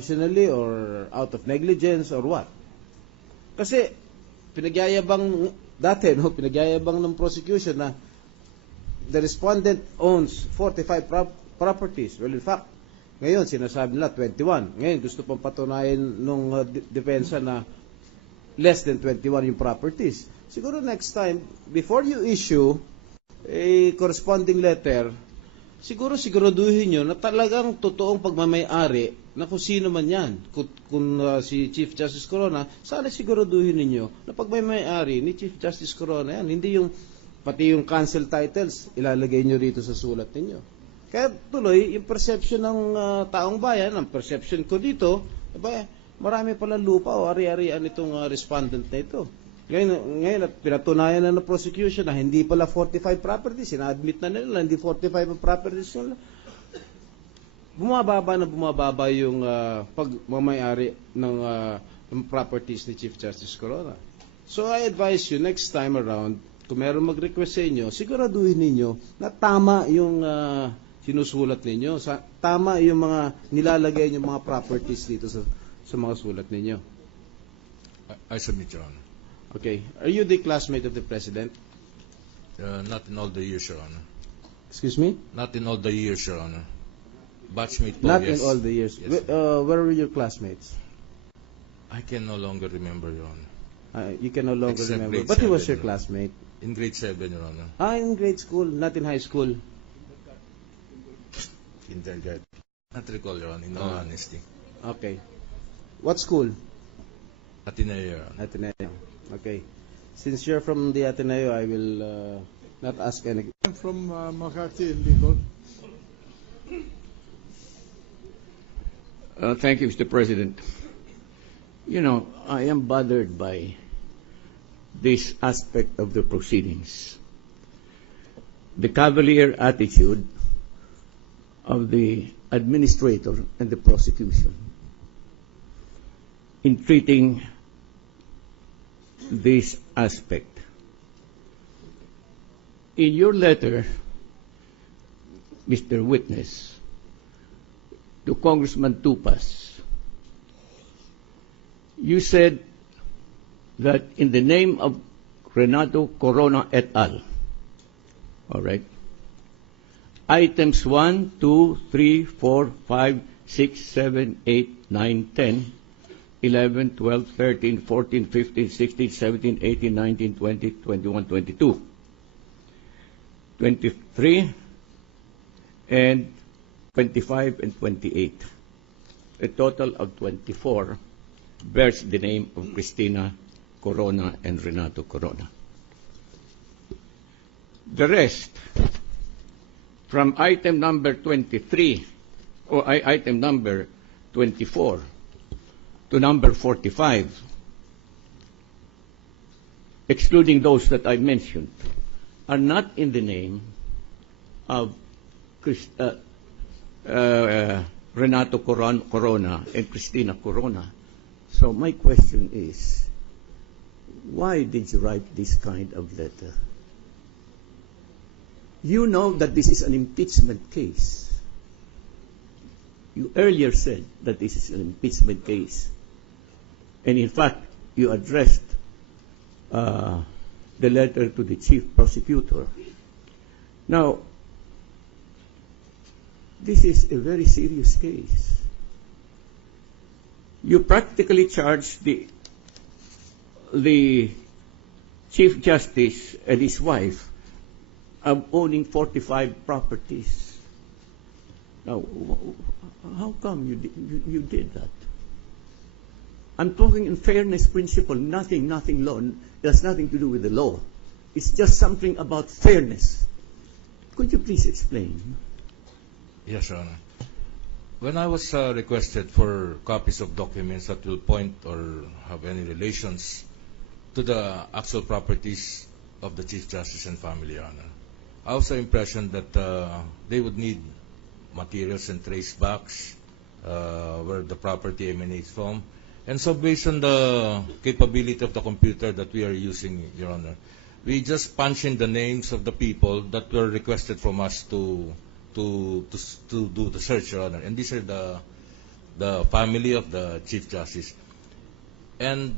intentionally or out of negligence or what? Kasi pinagyayabang dati, no, pinagyayabang ng prosecution na the respondent owns 45 properties. Well, in fact, ngayon sinasabi nila 21. Ngayon gusto pang patunayan nung depensa na less than 21 yung properties. Siguro next time, before you issue a corresponding letter, siguraduhin nyo na talagang totoong pagmamay-ari na kung sino man yan. Kung si Chief Justice Corona, sana siguraduhin ninyo na pagmamay-ari ni Chief Justice Corona yan. Hindi yung, pati yung cancel titles, ilalagay nyo rito sa sulat ninyo. Kaya tuloy, yung perception ng taong bayan, ang perception ko dito, marami pala lupa o ari-arian itong respondent na ito. Ngayon at pinatunayan na ng prosecution na hindi pala 45 properties, sina-admit na nila, hindi 45 properties nila. Bumababa yung pagmamayari ng properties ni Chief Justice Corona. So I advise you, next time around, kung meron mag-request sa inyo, siguraduhin ninyo na tama yung sinusulat ninyo, tama yung mga nilalagay yung mga properties dito sa mga sulat ninyo. I submit, Your Honor. Okay. Are you the classmate of the President? Not in all the years, Your Honor. Excuse me? Not in all the years, Your Honor. Batchmate po, Not yes. in all the years. Yes. Where were your classmates? I can no longer remember, Your Honor. You can no longer Except remember. grade But he was 7, your classmate. In grade 7, Your Honor. In grade school, not in high school. Kindergarten. Not recall, Your Honor, in all honesty. Okay. What school? Ateneo, Your Honor. Ateneo. Okay. Since you're from the Ateneo, I will not ask any. I'm from Makati in Bicol. Thank you, Mr. President. You know, I am bothered by this aspect of the proceedings. The cavalier attitude of the administrator and the prosecution in treating this aspect. In your letter, Mr. Witness, to Congressman Tupas, you said that in the name of Renato Corona et al., all right, items 1, 2, 3, 4, 5, 6, 7, 8, 9, 10, 11, 12, 13, 14, 15, 16, 17, 18, 19, 20, 21, 22, 23, and 25 and 28. A total of 24 bears the name of Cristina Corona and Renato Corona. The rest, from item number 23 or item number 24 to number 45, excluding those that I mentioned, are not in the name of Renato Corona and Cristina Corona. So my question is, why did you write this kind of letter? You know that this is an impeachment case. You earlier said that this is an impeachment case. And in fact, you addressed the letter to the chief prosecutor. Now, this is a very serious case. You practically charged the Chief Justice and his wife of owning 45 properties. Now, how come you did that? I'm talking in fairness principle, nothing law. It has nothing to do with the law. It's just something about fairness. Could you please explain? Yes, Your Honor. When I was requested for copies of documents that will point or have any relations to the actual properties of the Chief Justice and family, Your Honor, I was the impression that they would need materials and tracebacks where the property emanates from. And so based on the capability of the computer that we are using, Your Honor, we just punch in the names of the people that were requested from us to do the search, Your Honor. And these are the family of the Chief Justice. And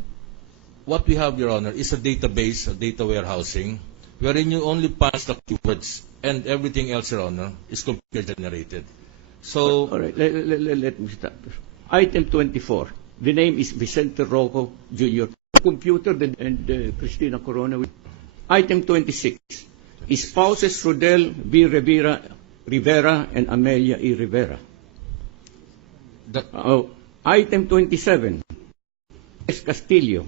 what we have, Your Honor, is a database, a data warehousing, wherein you only punch the keywords and everything else, Your Honor, is computer generated. So, All right, let me start. Item 24. The name is Vicente Rocco Jr. Computer and Cristina Corona. Item 26. Spouses Rodel B. Rivera and Amelia E. Rivera. Item 27. S. Castillo.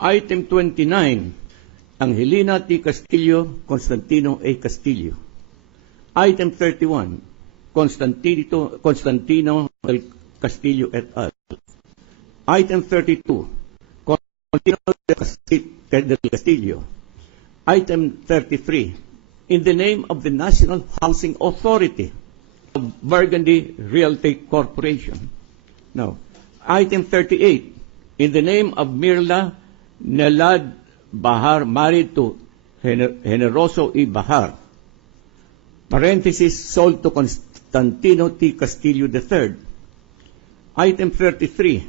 Item 29. Angelina T. Castillo, Constantino A. Castillo. Item 31. Constantino L. Castillo et al. Item 32. Constantino del Castillo. Item 33. In the name of the National Housing Authority of Burgundy Realty Corporation. Now, item 38. In the name of Mirla Nelad Bahar, married to Generoso E. Bahar. Parenthesis, sold to Constantino T. Castillo III. Item 33.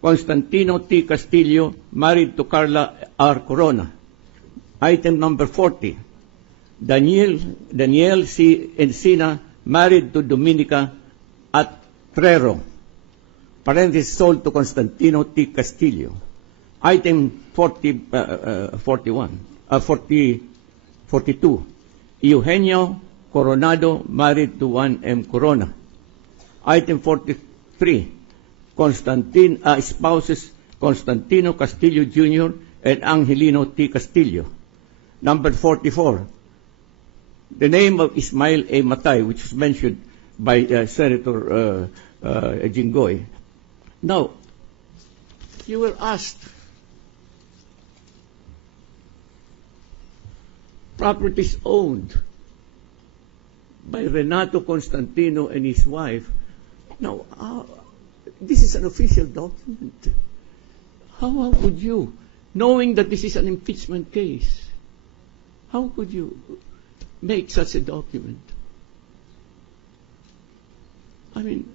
Constantino T. Castillo, married to Carla R. Corona. Item number 40. Daniel C. Encina, married to Dominica Atrero. Parenthesis, sold to Constantino T. Castillo. Item 42. Eugenio Coronado, married to Juan M. Corona. Item 43. Spouses Constantino Castillo Jr. and Angelino T. Castillo. Number 44. The name of Ismail A. Matay, which was mentioned by Senator Jinggoy. Now, you were asked, properties owned by Renato Constantino and his wife. Now, this is an official document. How would you, knowing that this is an impeachment case, how could you make such a document? I mean,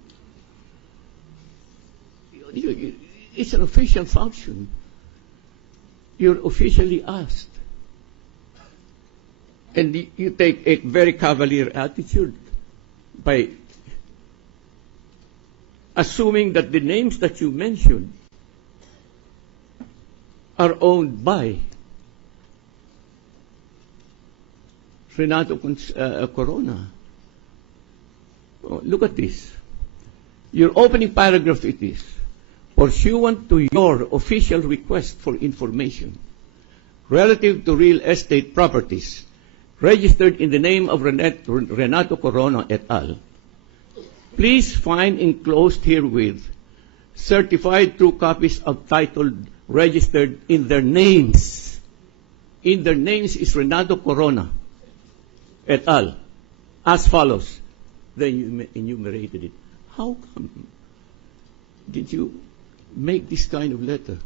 it's an official function. You're officially asked. And you take a very cavalier attitude by assuming that the names that you mentioned are owned by Renato Corona. Oh, look at this. Your opening paragraph it is, pursuant to your official request for information relative to real estate properties registered in the name of Renato Corona et al. Please find enclosed herewith certified true copies of title registered in their names. In their names is Renato Corona et al. As follows. Then you enumerated it. How come did you make this kind of letter?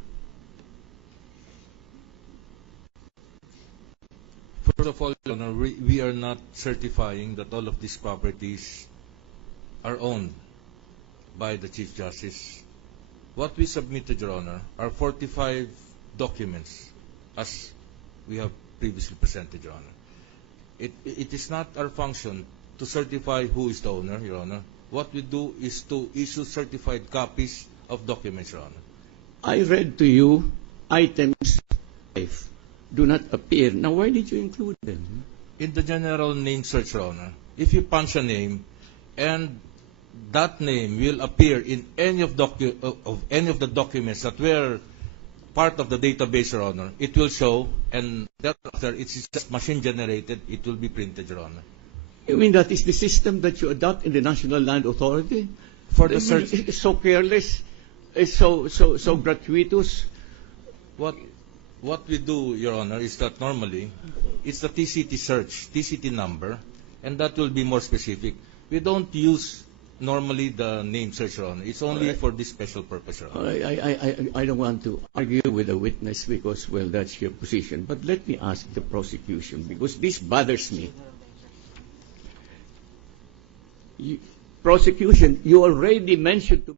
First of all, Your Honor, we are not certifying that all of these properties are owned by the Chief Justice. What we submitted, Your Honor, are 45 documents, as we have previously presented, Your Honor. It is not our function to certify who is the owner, Your Honor. What we do is to issue certified copies of documents, Your Honor. I read to you items 5 do not appear. Now, why did you include them? In the general name search, Your Honor, if you punch a name and that name will appear in any of any of the documents that were part of the database, Your Honor, it will show, and thereafter it's just machine generated, it will be printed, Your Honor. You mean that is the system that you adopt in the National Land Authority? For the search, it's so careless, it's so gratuitous. What we do, Your Honor, is that normally it's the TCT search, TCT number, and that will be more specific. We don't use normally the name search, Your Honor. It's only for this special purpose, Your Honor. I don't want to argue with a witness because, well, that's your position. But let me ask the prosecution, because this bothers me. prosecution, you already mentioned to